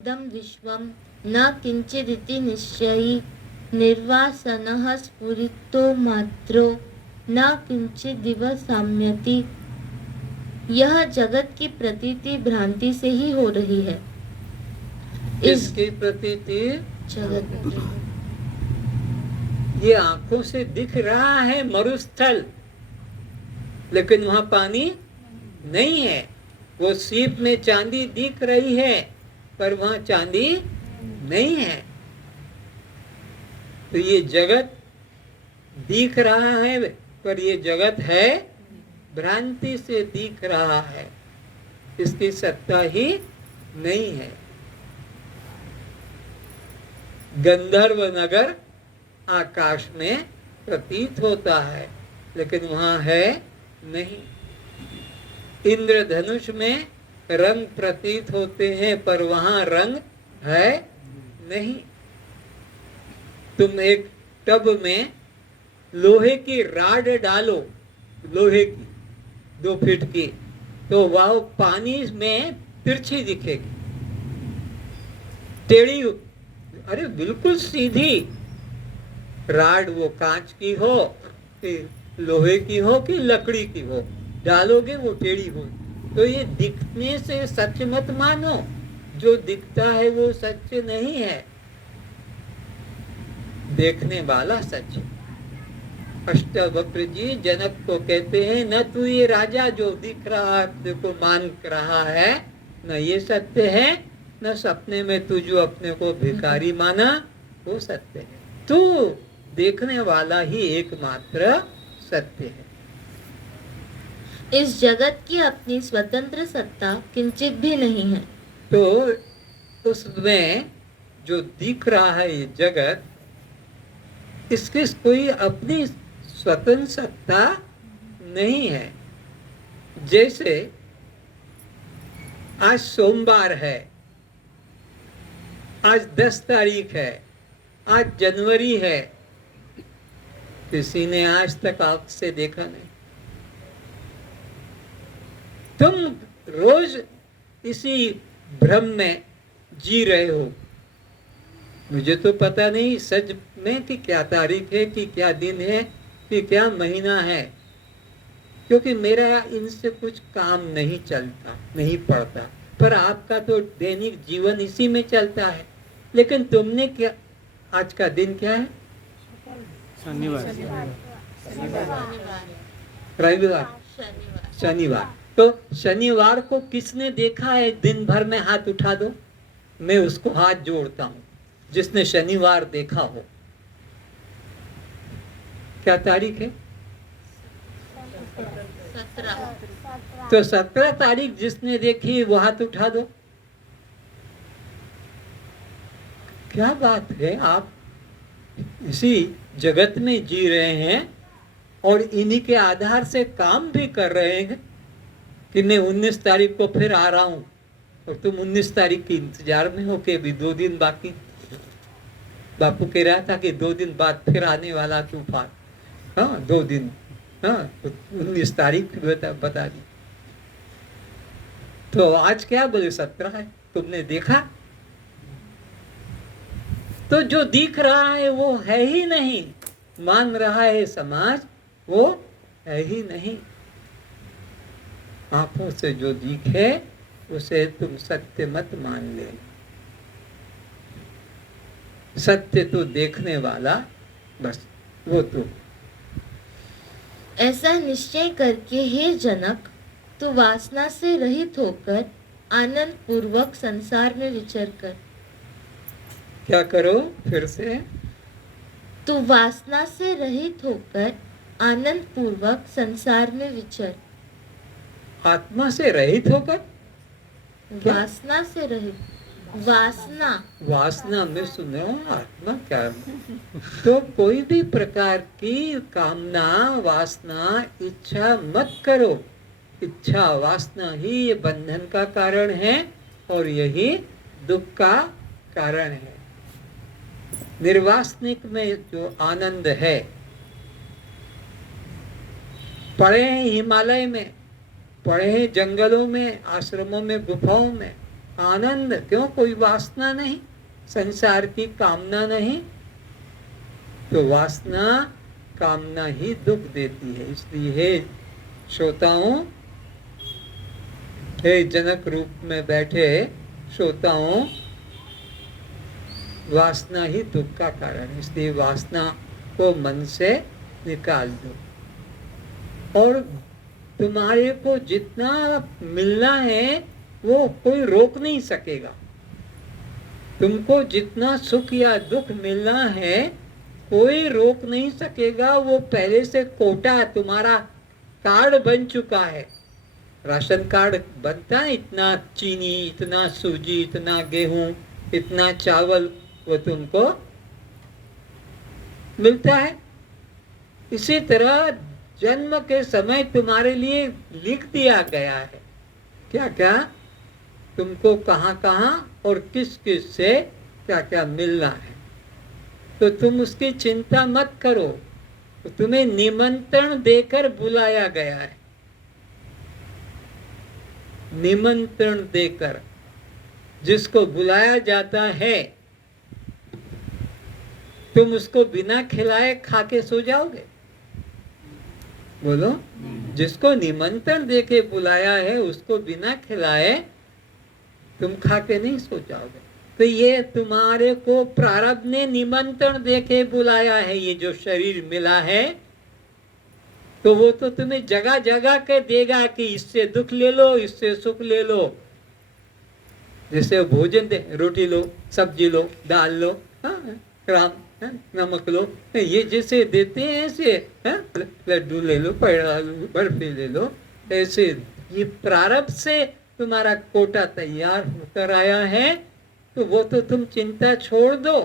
इदं विश्वं न किंचिदिति निश्चयी निर्वासनः स्फुरितो मात्रो न किंचिदिव साम्यति। यह जगत की प्रतीति भ्रांति से ही हो रही है। किसकी प्रतीति? जगत ये आंखों से दिख रहा है मरुस्थल, लेकिन वहां पानी नहीं है। वो सीप में चांदी दिख रही है, पर वहां चांदी नहीं है। तो ये जगत दिख रहा है, पर ये जगत है भ्रांति से दिख रहा है, इसकी सत्ता ही नहीं है। गंधर्व नगर आकाश में प्रतीत होता है, लेकिन वहां है नहीं। इंद्रधनुष में रंग प्रतीत होते हैं, पर वहां रंग है नहीं। तुम एक टब में लोहे की राड डालो, लोहे की 2 फीट की, तो वह पानी में तिरछी दिखेगी, टेढ़ी। अरे बिल्कुल सीधी राड, वो कांच की हो कि लोहे की हो कि लकड़ी की हो, डालोगे वो टेढ़ी हो। तो ये दिखने से सच मत मानो, जो दिखता है वो सच नहीं है, देखने वाला सच है। अष्टावक्र जी जनक को कहते हैं, न तू ये राजा जो दिख रहा को मान रहा है, न ये सत्य है, न सपने में तू जो अपने को भिखारी माना वो सत्य है। तू देखने वाला ही एकमात्र सत्य है। इस जगत की अपनी स्वतंत्र सत्ता किंचित भी नहीं है। तो उसमें जो दिख रहा है ये जगत, इसकी कोई अपनी स्वतंत्र सत्ता नहीं है। जैसे आज सोमवार है, आज 10 तारीख है, आज जनवरी है, किसी ने आज तक आंख से देखा नहीं। तुम रोज इसी भ्रम में जी रहे हो। मुझे तो पता नहीं सच में कि क्या तारीख है, कि क्या दिन है, कि क्या महीना है, क्योंकि मेरा इनसे कुछ काम नहीं चलता, नहीं पड़ता। पर आपका तो दैनिक जीवन इसी में चलता है। लेकिन तुमने क्या, आज का दिन क्या है? शनिवार, रविवार, शनिवार। तो शनिवार को किसने देखा है? दिन भर में हाथ उठा दो, मैं उसको हाथ जोड़ता हूं जिसने शनिवार देखा हो। क्या तारीख है? 17। तो 17 तारीख जिसने देखी वो हाथ उठा दो। क्या बात है, आप इसी जगत में जी रहे हैं और इन्हीं के आधार से काम भी कर रहे हैं कि मैं 19 तारीख को फिर आ रहा हूं, और तुम 19 तारीख के इंतजार में हो कि अभी 2 दिन बाकी। बापू कह रहा था कि 2 दिन बाद फिर आने वाला तूफान। हाँ 2 दिन, हाँ 19 तारीख बता दी। तो आज क्या बोले? 17 है, तुमने देखा? तो जो दिख रहा है वो है ही नहीं, मान रहा है समाज वो है ही नहीं। आंखों से जो दिखे उसे तुम सत्य मत मान ले। सत्य तो देखने वाला, बस वो तो। ऐसा निश्चय करके हे जनक, तू वासना से रहित होकर आनंद पूर्वक संसार में विचर कर। क्या करो? फिर से। तू वासना से रहित होकर आनंद पूर्वक संसार में विचर। आत्मा से रहित होकर? वासना से रहित, वासना में सुन रहा हूँ, आत्मा क्या? तो कोई भी प्रकार की कामना, वासना, इच्छा मत करो। इच्छा वासना ही ये बंधन का कारण है और यही दुख का कारण है। निर्वासनिक में जो आनंद है, पढ़े हैं हिमालय में, पढ़े हैं जंगलों में, आश्रमों में, गुफाओं में, आनंद, क्यों? कोई वासना नहीं, संसार की कामना नहीं। तो वासना कामना ही दुख देती है। इसलिए हे श्रोताओं, हे जनक रूप में बैठे श्रोताओं, वासना ही दुख का कारण है। इसलिए वासना को मन से निकाल दो। और तुम्हारे को जितना मिलना है वो कोई रोक नहीं सकेगा। तुमको जितना सुख या दुख मिलना है कोई रोक नहीं सकेगा। वो पहले से कोटा तुम्हारा कार्ड बन चुका है। राशन कार्ड बनता है, इतना चीनी, इतना सूजी, इतना गेहूं, इतना चावल, वो तुमको मिलता है। इसी तरह जन्म के समय तुम्हारे लिए लिख दिया गया है क्या क्या तुमको कहाँ कहाँ और किस किस से क्या क्या मिलना है। तो तुम उसकी चिंता मत करो। तो तुम्हें निमंत्रण देकर बुलाया गया है। निमंत्रण देकर जिसको बुलाया जाता है, तुम उसको बिना खिलाए खा के सो जाओगे? बोलो। जिसको निमंत्रण देके बुलाया है उसको बिना खिलाए तुम खा के नहीं सो जाओगे। तो ये तुम्हारे को प्रारब्ध ने निमंत्रण देके बुलाया है। ये जो शरीर मिला है तो वो तो तुम्हें जगह जगह के देगा कि इससे दुख ले लो, इससे सुख ले लो। जैसे भोजन दे, रोटी लो, सब्जी लो, दाल लो, राम नमक लो, ये जैसे देते हैं ऐसे लड्डू ले लो, पेड़ा लो, बर्फी ले लो, ऐसे ये प्रारब्ध से तुम्हारा कोटा तैयार होकर आया है। तो वो तो तुम चिंता छोड़ दो।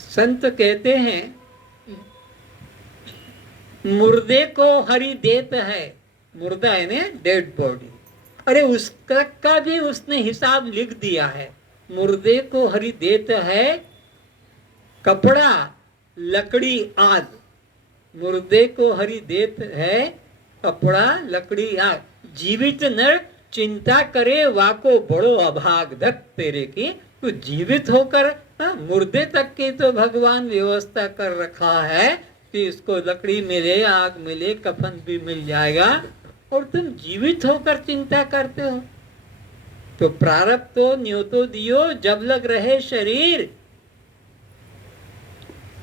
संत कहते हैं मुर्दे को हरि देत है। मुर्दा है ना, डेड बॉडी। अरे उसका का भी उसने हिसाब लिख दिया है। मुर्दे को हरि देत है, कपड़ा लकड़ी आग। मुर्दे को हरि देत है, कपड़ा लकड़ी आग। जीवित नर चिंता करे, वाको बड़ो अभाग धक तेरे की। तो जीवित होकर मुर्दे तक की तो भगवान व्यवस्था कर रखा है कि इसको लकड़ी मिले, आग मिले, कफन भी मिल जाएगा, और तुम जीवित होकर चिंता करते हो। तो प्रारब्ध तो न्योतो दियो जब लग रहे शरीर।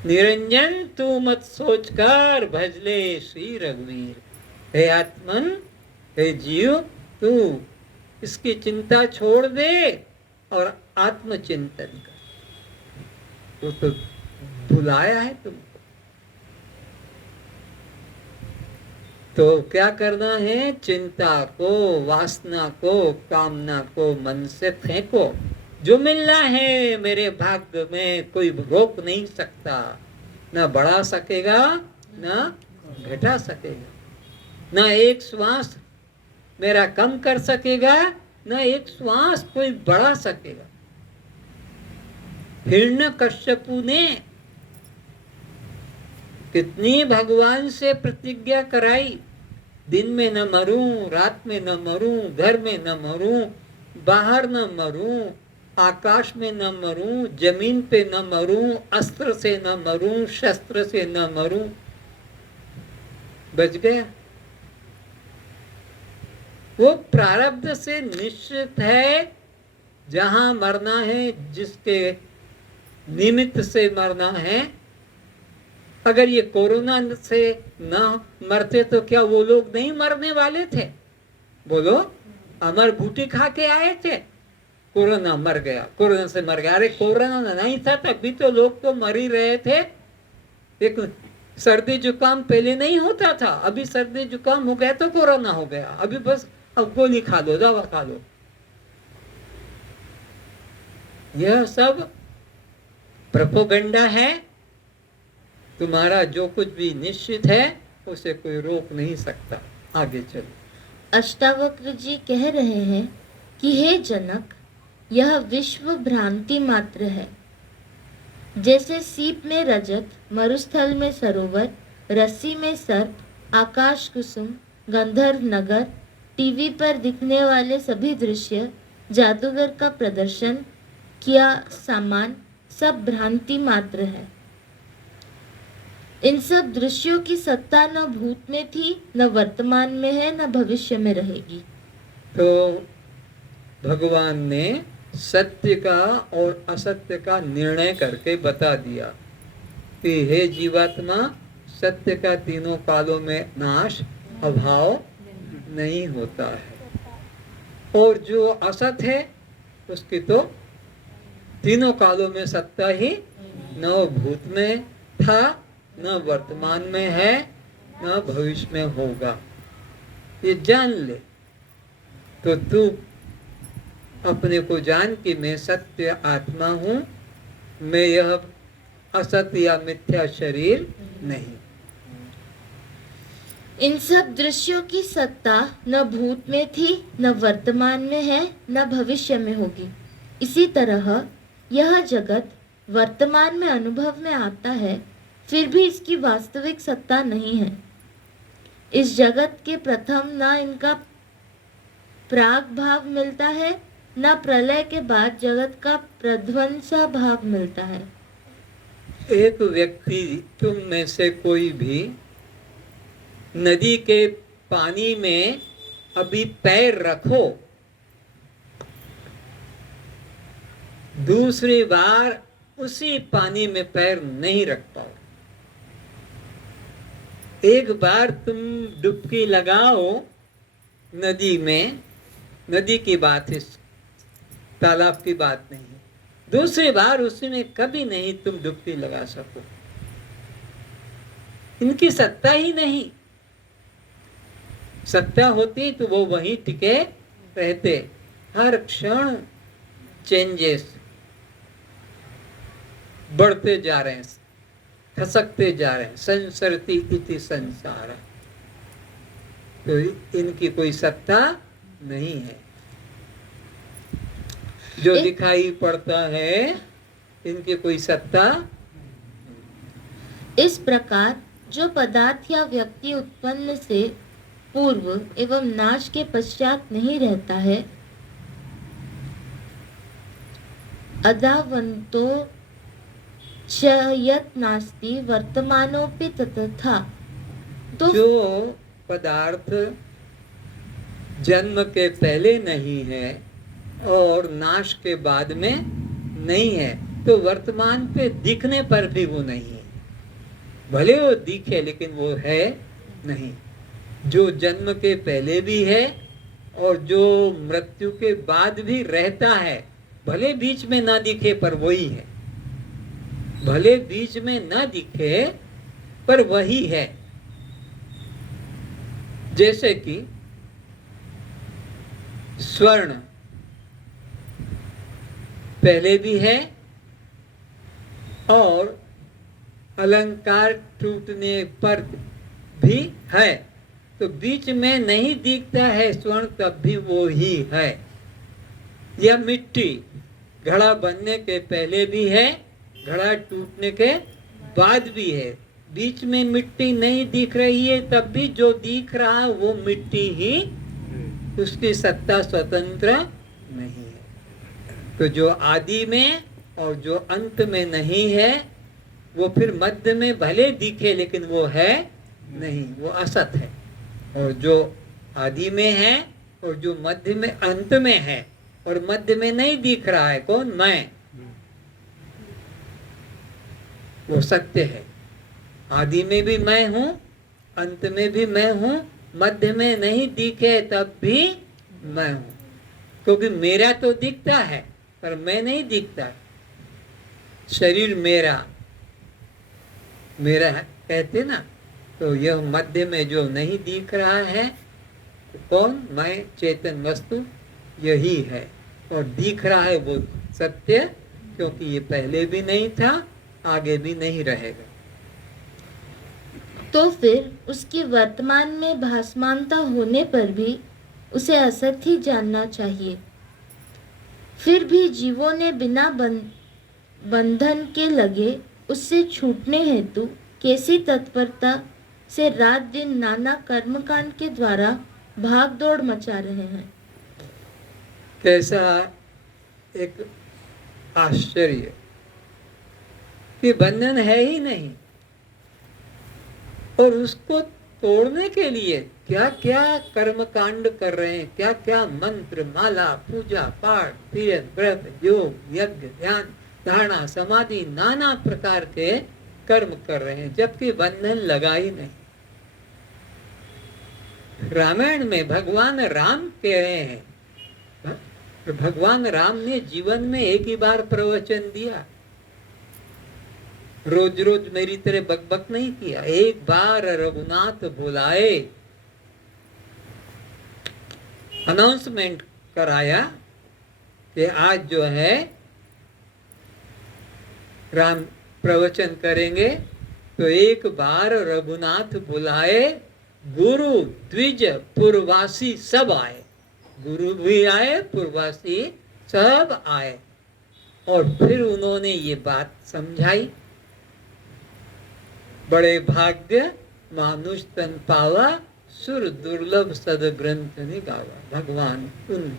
निरंजन तू मत सोच कर भजले श्री रघुवीर। हे आत्मन, हे जीव, तू इसकी चिंता छोड़ दे और आत्मचिंतन कर। वो तो बुलाया है तुमको। तो क्या करना है? चिंता को, वासना को, कामना को मन से फेंको। जो मिलना है मेरे भाग्य में कोई रोक नहीं सकता। ना बढ़ा सकेगा ना घटा सकेगा। ना एक श्वास मेरा कम कर सकेगा, ना एक श्वास कोई बढ़ा सकेगा। हिरण्यकश्यपु ने कितनी भगवान से प्रतिज्ञा कराई, दिन में न मरूं, रात में न मरूं, घर में न मरूं, बाहर न मरूं, आकाश में न मरूं, जमीन पे न मरूं, अस्त्र से न मरूं, शस्त्र से न मरूं। बच गया। वो प्रारब्ध से निश्चित है जहां मरना है, जिसके निमित्त से मरना है। अगर ये कोरोना से ना मरते तो क्या वो लोग नहीं मरने वाले थे? बोलो। अमर बूटी खा के आए थे, कोरोना मर गया, कोरोना से मर गया। अरे कोरोना नहीं था तब भी तो लोग तो मर ही रहे थे। एक सर्दी जुकाम पहले नहीं होता था, अभी सर्दी जुकाम हो गया तो कोरोना हो गया। अभी बस अब गोली खा लो, दवा खा लो। यह सब प्रोपेगेंडा है। तुम्हारा जो कुछ भी निश्चित है उसे कोई रोक नहीं सकता। आगे चलो। अष्टावक्र जी कह रहे हैं कि हे जनक, यह विश्व भ्रांति मात्र है। जैसे सीप में रजत, मरुस्थल में सरोवर, रस्सी में सर्प, आकाश कुसुम, गंधर्व नगर, टीवी पर दिखने वाले सभी दृश्य, जादूगर का प्रदर्शन किया सामान सब भ्रांति मात्र है। इन सब दृश्यों की सत्ता न भूत में थी, न वर्तमान में है, न भविष्य में रहेगी। तो भगवान ने सत्य का और असत्य का निर्णय करके बता दिया कि हे जीवात्मा, सत्य का तीनों कालों में नाश अभाव नहीं होता है, और जो असत है उसकी तो तीनों कालों में सत्ता ही न भूत में था, न वर्तमान में है, न भविष्य में होगा। ये जान ले तो तू अपने को जान कि मैं सत्य आत्मा हूँ, मैं यह असत या मिथ्या शरीर नहीं। इन सब दृश्यों की सत्ता न भूत में थी, न वर्तमान में है, न भविष्य में होगी। इसी तरह यह जगत वर्तमान में अनुभव में आता है, फिर भी इसकी वास्तविक सत्ता नहीं है। इस जगत के प्रथम न इनका प्राग भाव मिलता है, न प्रलय के बाद जगत का प्रध्वंसा भाव मिलता है। एक व्यक्ति, तुम में से कोई भी नदी के पानी में अभी पैर रखो, दूसरी बार उसी पानी में पैर नहीं रख पाओ। एक बार तुम डुबकी लगाओ नदी में, नदी की बात है, तालाब की बात नहीं है, दूसरी बार उसमें कभी नहीं तुम डुबकी लगा सको। इनकी सत्ता ही नहीं। सत्ता होती तो वो वहीं टिके रहते। हर क्षण चेंजेस बढ़ते जा रहे हैं, खसकते जा रहे हैं। संसरति इति संसार, तो इनकी कोई सत्ता नहीं है। जो दिखाई पड़ता है इनकी कोई सत्ता। इस प्रकार जो पदार्थ या व्यक्ति उत्पन्न से पूर्व एवं नाश के पश्चात नहीं रहता है, अदावंतो च यत् नास्ति वर्तमानोपि तथा। तो जो पदार्थ जन्म के पहले नहीं है और नाश के बाद में नहीं है, तो वर्तमान पे दिखने पर भी वो नहीं है। भले वो दिखे लेकिन वो है नहीं। जो जन्म के पहले भी है और जो मृत्यु के बाद भी रहता है, भले बीच में ना दिखे पर वही है। भले बीच में ना दिखे पर वही है। जैसे कि स्वर्ण पहले भी है और अलंकार टूटने पर भी है, तो बीच में नहीं दिखता है स्वर्ण, तब भी वो ही है। या मिट्टी घड़ा बनने के पहले भी है, घड़ा टूटने के बाद भी है। बीच में मिट्टी नहीं दिख रही है, तब भी जो दिख रहा है वो मिट्टी ही, उसकी सत्ता स्वतंत्र नहीं है। तो जो आदि में और जो अंत में नहीं है, वो फिर मध्य में भले दिखे लेकिन वो है नहीं, वो असत है। और जो आदि में है और जो मध्य में अंत में है और मध्य में नहीं दिख रहा है, कौन? मैं, वो सत्य है। आदि में भी मैं हूँ, अंत में भी मैं हूँ, मध्य में नहीं दिखे तब भी मैं हूँ। क्योंकि मेरा तो दिखता है पर मैं नहीं दिखता। शरीर मेरा मेरा कहते ना, तो यह मध्य में जो नहीं दिख रहा है, तो कौन? मैं, चेतन वस्तु यही है। और दिख रहा है वो सत्य, क्योंकि ये पहले भी नहीं था, आगे भी नहीं रहेगा। तो फिर उसकी वर्तमान में भासमानता होने पर भी उसे असत ही जानना चाहिए। फिर भी जीवों ने बिना बंधन के लगे उससे छूटने हेतु कैसी तत्परता से रात दिन नाना कर्मकांड के द्वारा भाग दौड़ मचा रहे हैं। कैसा एक आश्चर्य कि बंधन है ही नहीं, और उसको तोड़ने के लिए क्या क्या कर्म कांड कर रहे हैं, क्या क्या मंत्र माला पूजा पाठ तीर्थ व्रत योग यज्ञ ध्यान धारणा समाधि नाना प्रकार के कर्म कर रहे हैं, जबकि बंधन लगा ही नहीं। रामायण में भगवान राम कह रहे हैं, भगवान राम ने जीवन में एक ही बार प्रवचन दिया, रोज रोज मेरी तरह बकबक नहीं किया। एक बार रघुनाथ बुलाए, अनाउंसमेंट कराया कि आज जो है राम प्रवचन करेंगे, तो एक बार रघुनाथ बुलाए, गुरु द्विज पूर्वासी सब आए, गुरु भी आए पूर्वासी सब आए, और फिर उन्होंने ये बात समझाई। बड़े भाग्य मानुष तन पावा, सुर दुर्लभ सद ग्रंथ निगावा। भगवान उन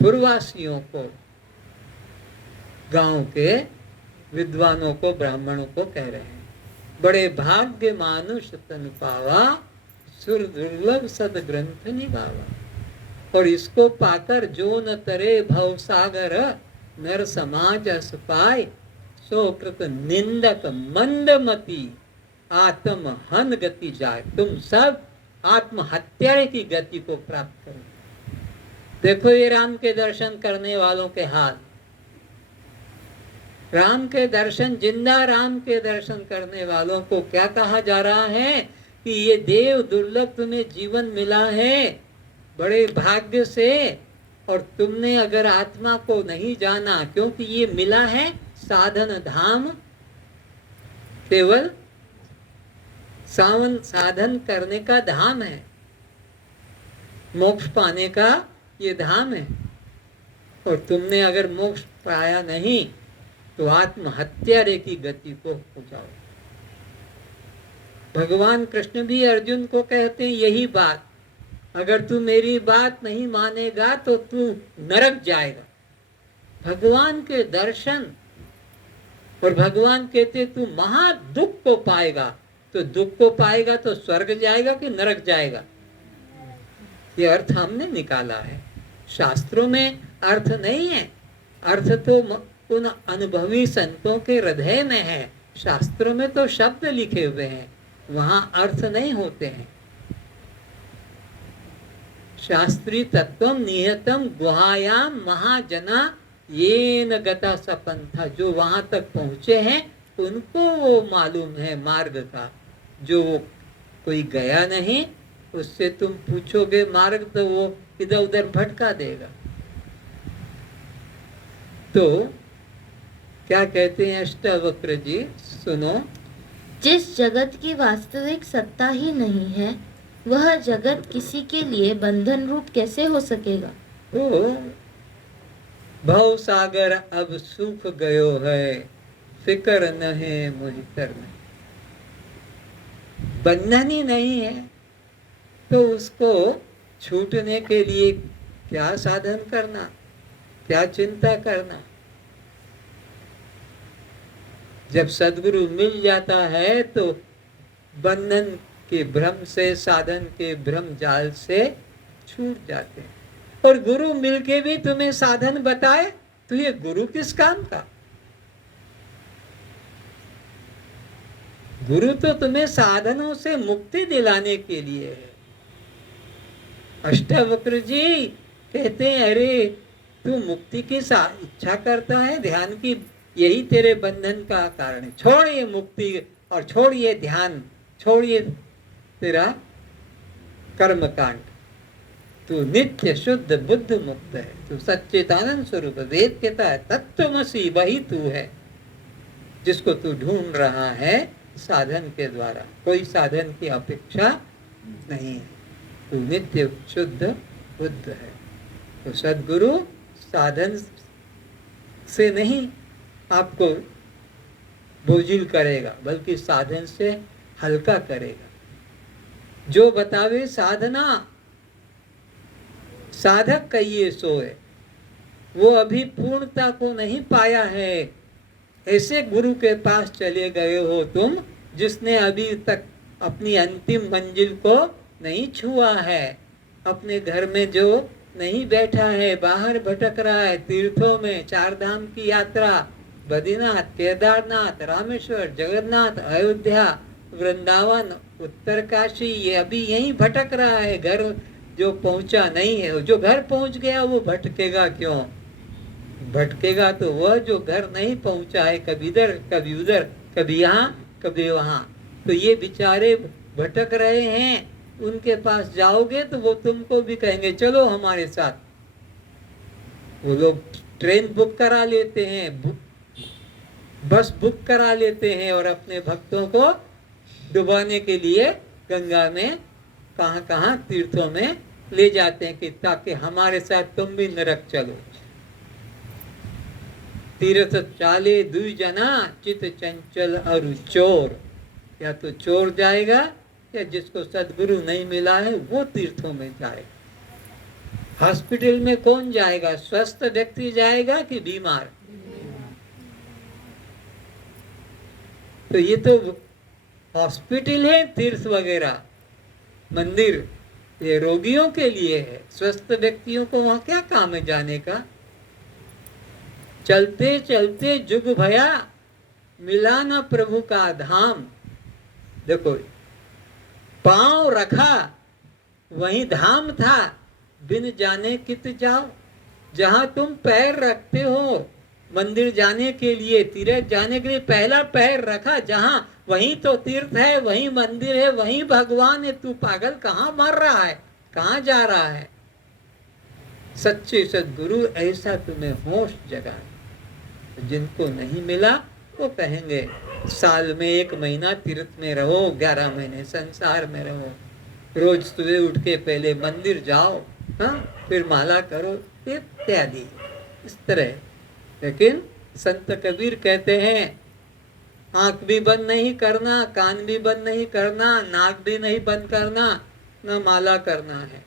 पूर्वासियों को, गांव के विद्वानों को, ब्राह्मणों को कह रहे हैं, बड़े भाग्य मानुष तन पावा, सुर दुर्लभ सद ग्रंथ निगावा। और इसको पाकर जो न तरे भव सागर, नर समाज अस पाए, सो कृत निंदक मंदमती, आत्म हन गति जाए। तुम सब आत्महत्या की गति को प्राप्त करो। देखो ये राम के दर्शन करने वालों के हाल, राम के दर्शन, जिंदा राम के दर्शन करने वालों को क्या कहा जा रहा है कि ये देव दुर्लभ तुम्हें जीवन मिला है बड़े भाग्य से, और तुमने अगर आत्मा को नहीं जाना, क्योंकि ये मिला है साधन धाम, केवल साधन करने का धाम है, मोक्ष पाने का ये धाम है, और तुमने अगर मोक्ष पाया नहीं तो आत्महत्या की गति को हो जाओ। भगवान कृष्ण भी अर्जुन को कहते हैं यही बात, अगर तू मेरी बात नहीं मानेगा तो तू नरक जाएगा। भगवान के दर्शन, और भगवान कहते तू महा दुख को पाएगा, तो दुख को पाएगा तो स्वर्ग जाएगा कि नरक जाएगा, ये अर्थ हमने निकाला है। शास्त्रों में अर्थ नहीं है, अर्थ तो उन अनुभवी संतों के हृदय में है। शास्त्रों में तो शब्द लिखे हुए हैं, वहां अर्थ नहीं होते हैं। शास्त्री तत्वम निहतम गुहायाम महाजना येन गता सपंथा, जो वहां तक पहुंचे हैं उनको वो मालूम है मार्ग का, जो कोई गया नहीं उससे तुम पूछोगे मार्ग तो वो इधर उधर भटका देगा। तो क्या कहते हैं अष्टावक्र जी, सुनो, जिस जगत की वास्तविक सत्ता ही नहीं है, वह जगत किसी के लिए बंधन रूप कैसे हो सकेगा। तो भव सागर अब सूख गयो है, फिकर न है मोहितर में। बंधन ही नहीं है तो उसको छूटने के लिए क्या साधन करना, क्या चिंता करना। जब सद्गुरु मिल जाता है तो बंधन के भ्रम से, साधन के भ्रम जाल से छूट जाते हैं। और गुरु मिलके भी तुम्हें साधन बताए तो ये गुरु किस काम का। गुरु तो तुम्हें साधनों से मुक्ति दिलाने के लिए है। अष्टावक्र जी कहते हैं, अरे तू मुक्ति की इच्छा करता है, ध्यान की यही तेरे बंधन का कारण है। छोड़ ये मुक्ति और छोड़ ये ध्यान, छोड़ ये तेरा कर्म कांड। तू नित्य शुद्ध बुद्ध मुक्त है, तू सच्चिदानंद स्वरूप, वेद कहता है तत्वमसि वही तू है जिसको तू ढूंढ रहा है साधन के द्वारा। कोई साधन की अपेक्षा नहीं है, तू नित्य शुद्ध बुद्ध है। तो सद्गुरु साधन से नहीं आपको बोझिल करेगा, बल्कि साधन से हल्का करेगा। जो बतावे साधना साधक कहिए सोए, वो अभी पूर्णता को नहीं पाया है। ऐसे गुरु के पास चले गए हो तुम, जिसने अभी तक अपनी अंतिम मंजिल को नहीं छुआ है, अपने घर में जो नहीं बैठा है, बाहर भटक रहा है, तीर्थों में, चार धाम की यात्रा, बद्रीनाथ, केदारनाथ, रामेश्वर, जगन्नाथ, अयोध्या, वृंदावन, उत्तरकाशी, ये अभी यहीं भटक रहा है। घर जो पहुंचा नहीं है, जो घर पहुंच गया वो भटकेगा क्यों? भटकेगा तो वह जो घर नहीं पहुंचा है, कभी इधर कभी उधर, कभी यहाँ कभी वहाँ। तो ये बेचारे भटक रहे हैं, उनके पास जाओगे तो वो तुमको भी कहेंगे चलो हमारे साथ। वो लोग ट्रेन बुक करा लेते हैं, बस बुक करा लेते हैं और अपने भक्तों को डुबाने के लिए गंगा में कहाँ कहाँ तीर्थों में ले जाते हैं कि ताकि हमारे साथ तुम भी नरक चलो। तीर्थ चाले दुई जना, चित चंचल और चोर। या तो चोर जाएगा या जिसको सदगुरु नहीं मिला है वो तीर्थों में जाएगा। हॉस्पिटल में कौन जाएगा? स्वस्थ व्यक्ति जाएगा कि बीमार? तो ये तो हॉस्पिटल है, तीर्थ वगैरह मंदिर ये रोगियों के लिए है। स्वस्थ व्यक्तियों को वहां क्या काम है जाने का? चलते चलते जुग भया, मिला न प्रभु का धाम। देखो, पांव रखा वहीं धाम था, बिन जाने कित जाओ। जहां तुम पैर रखते हो मंदिर जाने के लिए, तीर्थ जाने के लिए, पहला पैर रखा जहां, वहीं तो तीर्थ है, वहीं मंदिर है, वहीं भगवान है। तू पागल कहाँ मर रहा है, कहाँ जा रहा है? सच्चे सद्गुरु ऐसा तुम्हें होश जगा। जिनको नहीं मिला वो कहेंगे साल में 1 महीना तीर्थ में रहो, 11 महीने संसार में रहो, रोज सुबह उठ के पहले मंदिर जाओ, हाँ, फिर माला करो इत्यादि, इस तरह। लेकिन संत कबीर कहते हैं आंख भी बंद नहीं करना, कान भी बंद नहीं करना, नाक भी नहीं बंद करना, न माला करना है।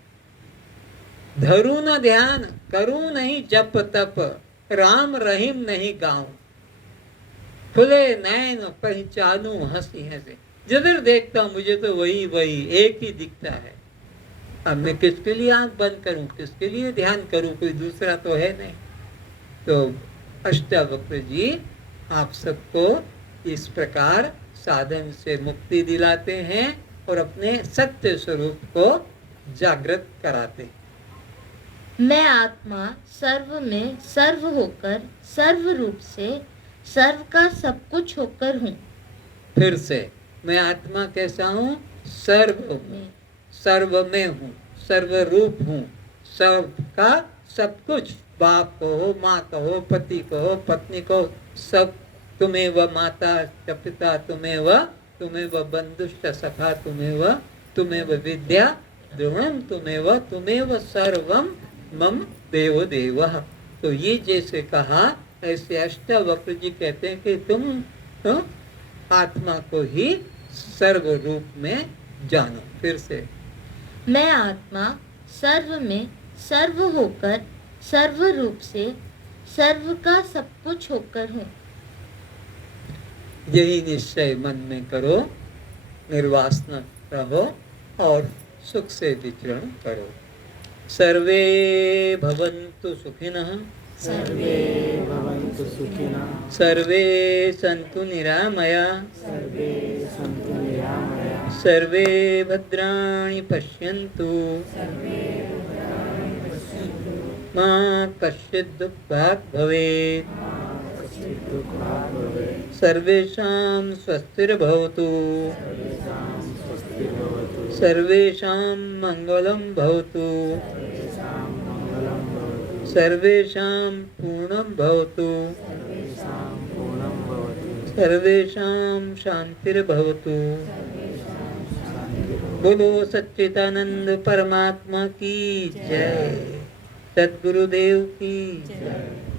धरू न ध्यान, करूं नहीं जप तप, राम रहीम नहीं गाऊं, खुले नैन पहचानू हंसी हंसी। जिधर देखता हूं मुझे तो वही वही एक ही दिखता है। अब मैं किसके लिए आंख बंद करूं, किसके लिए ध्यान करूं? कोई दूसरा तो है नहीं। तो अष्टावक्र जी आप सबको इस प्रकार साधन से मुक्ति दिलाते हैं और अपने सत्य स्वरूप को जागृत कराते हैं। मैं आत्मा सर्व में सर्व होकर, सर्व रूप से सर्व का सब कुछ होकर हूँ। फिर से, मैं आत्मा कैसा हूँ? सर्व में, सर्व में हूँ, सर्व रूप हूँ, सर्व का सब कुछ। बाप कहो, माँ कहो, पति कहो, पत्नी कहो, सब। तुम्हें व माता पिता, तुम्हें व बंधुष्ट सखा, तुम्हें व विद्या द्रोणम, तुम्हें व सर्वम मम देव देव। तो ये जैसे कहा ऐसे अष्टावक्र जी कहते हैं कि तुम तो आत्मा को ही सर्व रूप में जानो। फिर से, मैं आत्मा सर्व में सर्व होकर, सर्व रूप से सर्व का सब कुछ होकर हूँ। यही निश्चय मन में करो, निर्वासना रहो और सुख से विचरण करो। सर्वे भवन्तु सुखिनः, सर्वे भवन्तु सुखिनः, सर्वे सन्तु निरामया, सर्वे सन्तु निरामया, सर्वे भद्राणि पश्यन्तु, मा कश्चित् दुःखात् भवेत्, दुःखात् भवेत्, सर्वेषां स्वस्तिर्भवतु, सर्वेषां मङ्गलं भवतु, सर्वेषां पूर्णं भवतु, सर्वेषां शान्तिर्भवतु। बोलो सच्चिदानंद परमात्मा की जय, सद्गुरुदेव की जय।